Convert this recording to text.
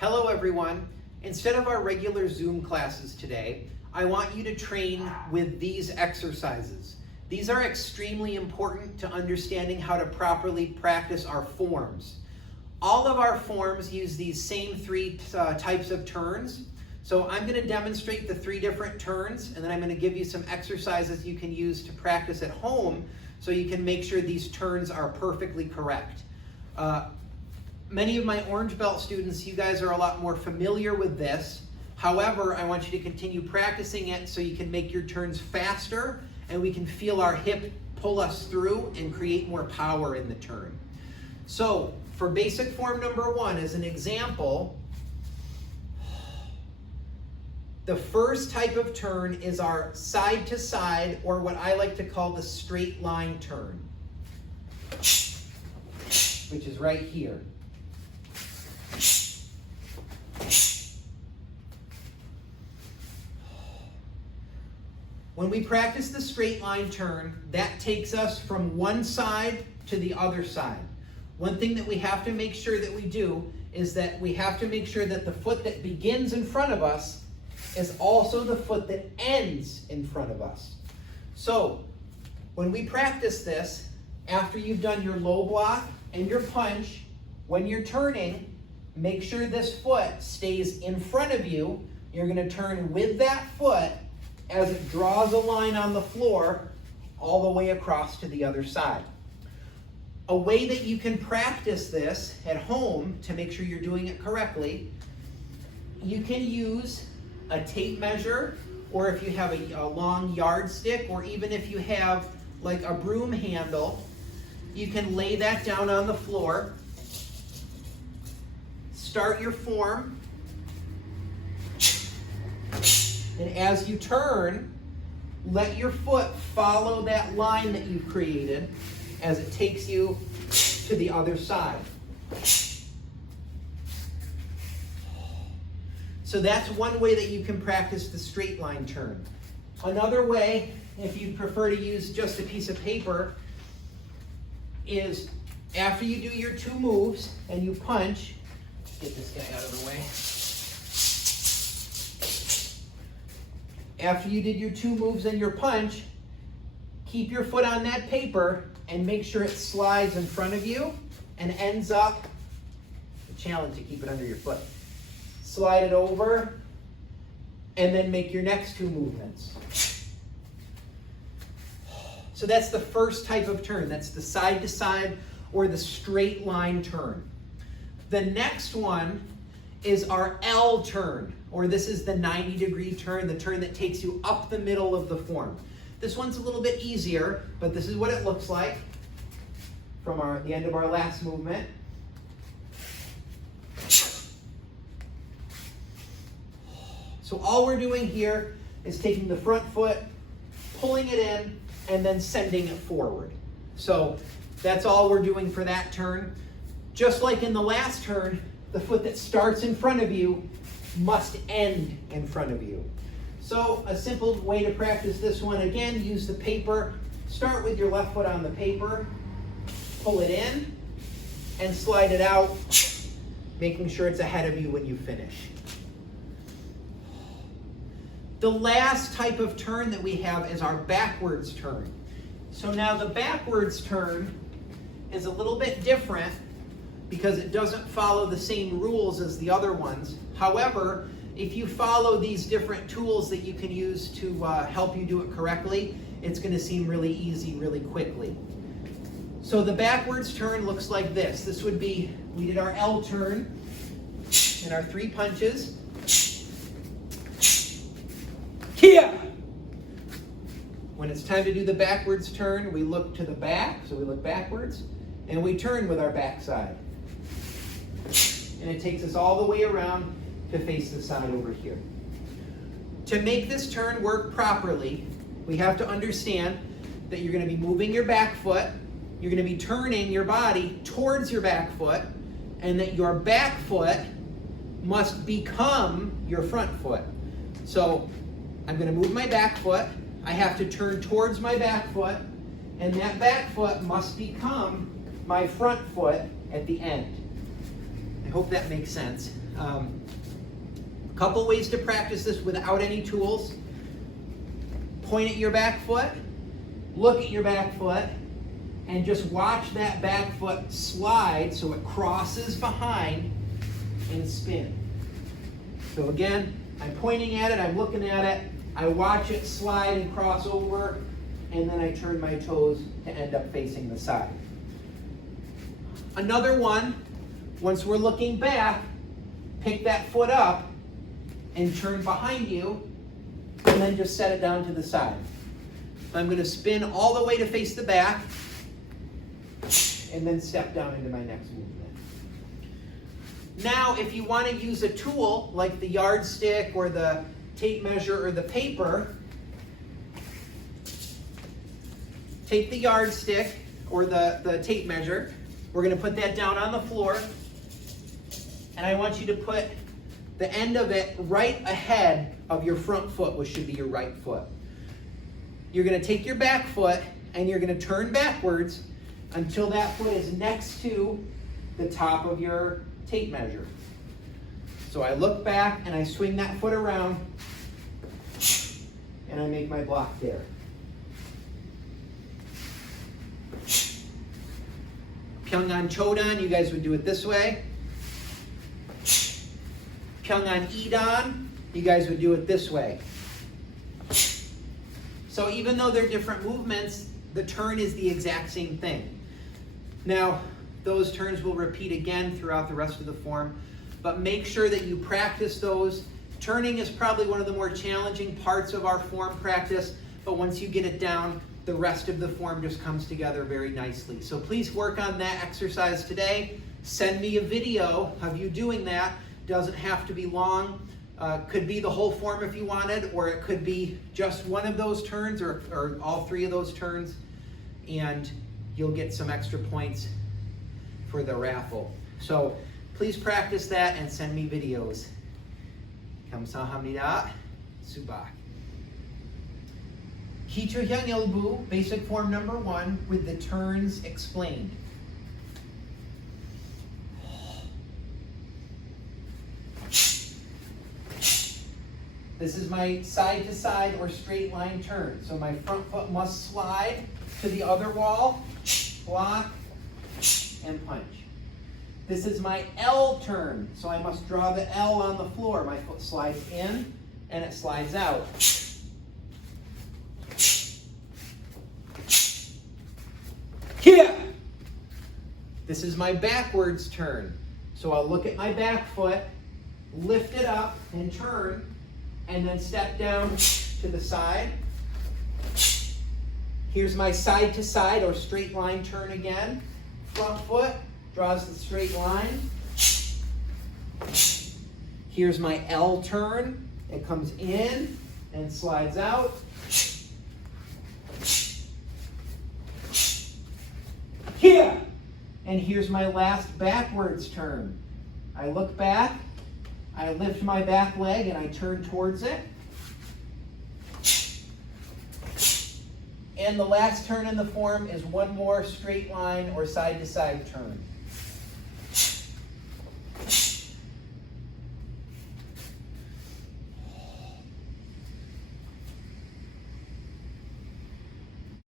Hello everyone. Instead of our regular Zoom classes today, I want you to train with these exercises. These are extremely important to understanding how to properly practice our forms. All of our forms use these same three types of turns. So I'm going to demonstrate the three different turns, and then I'm going to give you some exercises you can use to practice at home so you can make sure these turns are perfectly correct. Many of my Orange Belt students, you guys are a lot more familiar with this. However, I want you to continue practicing it so you can make your turns faster and we can feel our hip pull us through and create more power in the turn. So for basic form number 1, as an example, the first type of turn is our side to side, or what I like to call the straight line turn, which is right here. When we practice the straight line turn, that takes us from one side to the other side. One thing that we have to make sure that we do is that we have to make sure that the foot that begins in front of us is also the foot that ends in front of us. So when we practice this, after you've done your low block and your punch, when you're turning, make sure this foot stays in front of you. You're going to turn with that foot as it draws a line on the floor all the way across to the other side. A way that you can practice this at home to make sure you're doing it correctly, you can use a tape measure, or if you have a long yardstick, or even if you have like a broom handle, you can lay that down on the floor. Start your form. And as you turn, let your foot follow that line that you've created as it takes you to the other side. So that's one way that you can practice the straight line turn. Another way, if you prefer to use just a piece of paper, is after you do your 2 moves and you punch, get this guy out of the way. After you did your 2 moves and your punch, keep your foot on that paper and make sure it slides in front of you and ends up, a challenge to keep it under your foot. Slide it over and then make your next 2 movements. So that's the first type of turn. That's the side to side or the straight line turn. The next one is our L turn, or this is the 90-degree turn, the turn that takes you up the middle of the form. This one's a little bit easier, but this is what it looks like from the end of our last movement. So all we're doing here is taking the front foot, pulling it in, and then sending it forward. So that's all we're doing for that turn. Just like in the last turn, the foot that starts in front of you must end in front of you. So a simple way to practice this one, again, use the paper. Start with your left foot on the paper, pull it in, and slide it out, making sure it's ahead of you when you finish. The last type of turn that we have is our backwards turn. So now the backwards turn is a little bit different because it doesn't follow the same rules as the other ones. However, if you follow these different tools that you can use to help you do it correctly, it's going to seem really easy really quickly. So the backwards turn looks like this. This would be, we did our L turn and our 3 punches. Kia! When it's time to do the backwards turn, we look to the back, so we look backwards, and we turn with our backside. And it takes us all the way around to face the side over here. To make this turn work properly, we have to understand that you're going to be moving your back foot, you're going to be turning your body towards your back foot, and that your back foot must become your front foot. So I'm going to move my back foot, I have to turn towards my back foot, and that back foot must become my front foot at the end. I hope that makes sense. A couple ways to practice this without any tools. Point at your back foot, look at your back foot, and just watch that back foot slide so it crosses behind and spin. So again, I'm pointing at it, I'm looking at it, I watch it slide and cross over, and then I turn my toes to end up facing the side. Another one, once we're looking back, pick that foot up and turn behind you, and then just set it down to the side. I'm going to spin all the way to face the back, and then step down into my next movement. Now, if you want to use a tool like the yardstick or the tape measure or the paper, take the yardstick or the tape measure. We're going to put that down on the floor, and I want you to put the end of it right ahead of your front foot, which should be your right foot. You're going to take your back foot and you're going to turn backwards until that foot is next to the top of your tape measure. So I look back and I swing that foot around and I make my block there. Pyongan Chodan, you guys would do it this way. Pyongan Idan, you guys would do it this way. So even though they're different movements, the turn is the exact same thing. Now, those turns will repeat again throughout the rest of the form, but make sure that you practice those. Turning is probably one of the more challenging parts of our form practice, but once you get it down, the rest of the form just comes together very nicely. So please work on that exercise today. Send me a video of you doing that. Doesn't have to be long. Could be the whole form if you wanted, or it could be just one of those turns or all three of those turns, and you'll get some extra points for the raffle. So please practice that and send me videos. Kamsahamnida, Subak. Kichuhyang Ilbu, basic form number 1 with the turns explained. This is my side to side or straight line turn. So my front foot must slide to the other wall, block, and punch. This is my L turn. So I must draw the L on the floor. My foot slides in and it slides out. Here! This is my backwards turn. So I'll look at my back foot, lift it up and turn, and then step down to the side. Here's my side to side or straight line turn again. Front foot draws the straight line. Here's my L turn. It comes in and slides out. Here! And here's my last backwards turn. I look back, I lift my back leg and I turn towards it. And the last turn in the form is one more straight line or side to side turn.